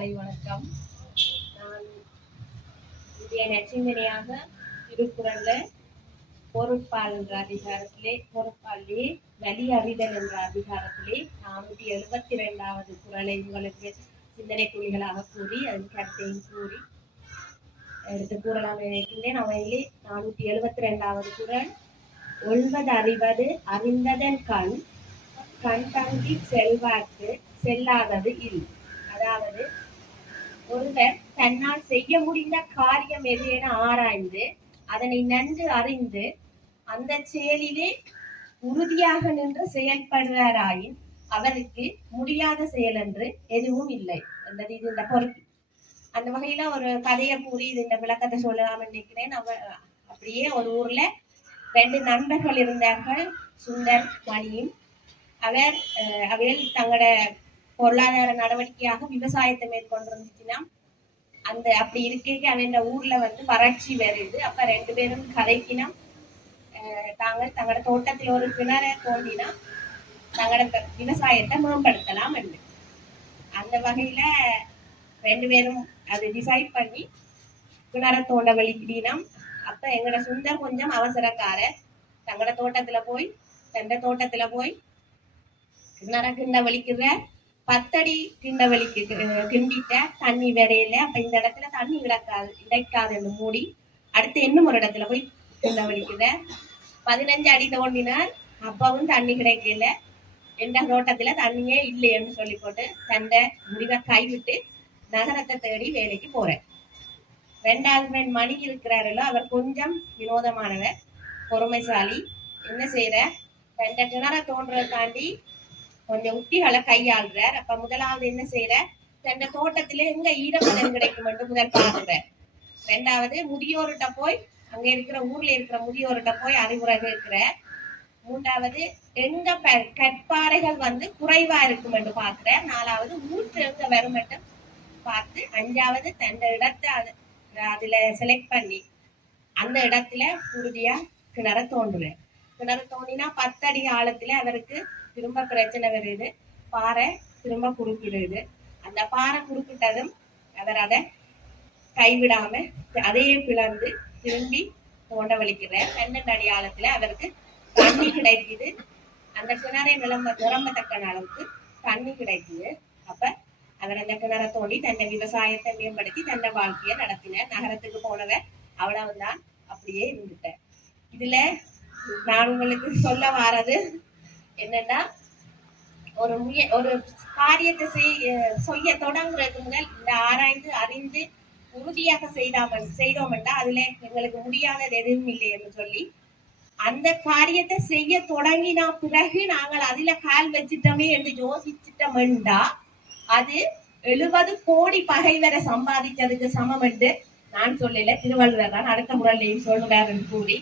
காலை வணக்கம். நான் இந்திய நச்சிந்தனையாக திருக்குறள்ல பொருட்பால் என்ற அதிகாரத்திலே பொருட்பாலே வலி அறிதல் என்ற அதிகாரத்திலே 472வது குறளை உங்களுக்கு சிந்தனை குழிகளாக கூறி அதன் கருத்தையும் கூறி எடுத்து கூறலாம் நினைக்கின்றேன். அவையிலே 472வது குறள், ஒன்பது அறிவது அறிந்ததன் கண் கண் தங்கி செல்வாக்கு செல்லாதது இல். அதாவது ஒருவர் தன்னால் செய்ய முடிந்த காரியம் எது என ஆராய்ந்து அதனை நன்கு அறிந்து அந்த செயலிலே உறுதியாக நின்று செயல்படுவாராயின் அவருக்கு முடியாத செயல் என்று எதுவும் இல்லை என்பது இது இந்த பொறுப்பு. அந்த வகையில ஒரு கதையை கூறி இது இந்த விளக்கத்தை சொல்லலாம் நினைக்கிறேன். அப்படியே ஒரு ஊர்ல 2 நண்பர்கள் இருந்தார்கள், சுந்தர் மணியும். அவர்கள் தங்களோட பொருளாதார நடவடிக்கையாக விவசாயத்தை மேற்கொண்டிருந்துச்சுன்னா அந்த அப்படி இருக்க அவன் ஊர்ல வறட்சி வருது. அப்ப 2 பேரும் கதைக்கினா தாங்கள் தங்களோட தோட்டத்தில் ஒரு கிணறை தோண்டினா தங்களோட விவசாயத்தை மேம்படுத்தலாம் என்று. அந்த வகையில 2 பேரும் அது டிசைட் பண்ணி கிணறை தோண்ட வலிக்கினா, அப்ப எங்களோட சுந்தர் கொஞ்சம் அவசரக்காரர். தங்களோட தோட்டத்துல போய் கிணற கிண்ட வலிக்கிற 10 அடி கிண்ட வலிக்கு கிண்டிட்ட தண்ணி வரையில. அப்ப இந்த இடத்துல தண்ணி இடைக்காதுன்னு மூடி அடுத்து இன்னும் ஒரு இடத்துல போய் கிண்ட வலிக்கிற 15 அடி தோண்டினார். அப்பவும் தண்ணி கிடைக்கல. எந்த தோட்டத்துல தண்ணியே இல்லைன்னு சொல்லி போட்டு தண்டை முடிவை கைவிட்டு நகரத்தை தேடி வேலைக்கு போறேன். 2வது மணி இருக்கிறாரோ அவர் கொஞ்சம் வினோதமானவர், பொறுமைசாலி. என்ன செய்யற, தண்டை கிணற தோன்றதை தாண்டி கொஞ்சம் உத்திகளை கையாளுறார். அப்ப முதலாவது என்ன செய்யற, தன்னை தோட்டத்திலே எங்க ஈரப்பதம் கிடைக்கும் என்று முதல் பார்க்கிறார். 2வது முதியோர்கிட்ட போய் அங்க இருக்கிற ஊர்ல இருக்கிற முதியோர்கிட்ட போய் அறிவுரை கேட்கிற. 3வது எங்க கற்பாறைகள் குறைவா இருக்கும் என்று பார்க்கிற. 4வது ஊற்று எங்க வரும் என்று பார்த்து 5வது தன் இடத்தை அதுல செலக்ட் பண்ணி அந்த இடத்துல உறுதியா கிணற தோன்றுவேன். கிணறு தோண்டினா 10 அடி ஆழத்துல அவருக்கு திரும்ப பிரச்சனை வருது, பாறை திரும்ப குறுக்கிடுது. அந்த பாறை குறுக்கிட்டதும் அவர் அதை கைவிடாம அதையே பிளந்து திரும்பி தோண்ட வலிக்கிறார். 12 அடி ஆழத்துல அவருக்கு தண்ணி கிடைக்குது. அந்த கிணறை நிரம்பத்தக்க அளவுக்கு தண்ணி கிடைக்குது. அப்ப அவர் அந்த கிணறை தோண்டி தன்னை விவசாயத்தை மேம்படுத்தி தன்னை வாழ்க்கையை நடத்தினார். நகரத்துக்கு போனவர் அவ்வளவுதான், அப்படியே இருந்துட்டார். இதுல நான் உங்களுக்கு சொல்ல வாரது என்னன்னா, ஒரு காரியத்தை செய்ய தொடங்குறதுக்கு முதல் இந்த ஆராய்ந்து அறிந்து உறுதியாக செய்தோம்னா அதுல எங்களுக்கு முடியாதது எதுவும் இல்லை என்று சொல்லி அந்த காரியத்தை செய்ய தொடங்கினா பிறகு நாங்கள் அதுல கால் வச்சிட்டோமே என்று யோசிச்சிட்டோம்டா அது 70 கோடி பகைவரை சம்பாதிச்சதுக்கு சமம் என்று நான் சொல்லல, திருவள்ளுவர் தான் அடுத்த முறையிலையும் சொல்லுவார் என்று கூறி,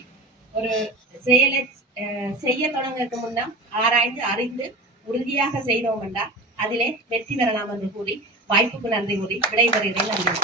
ஒரு செயலை செய்ய தொடங்குறதுக்கு முன்னா ஆராய்ந்து அறிந்து உறுதியாக செய்தோம் என்றால் அதிலே வெற்றி பெறலாம் என்று கூறி வாய்ப்புக்கு நன்றி கூறி விடைபெறுகிறேன். நன்றி.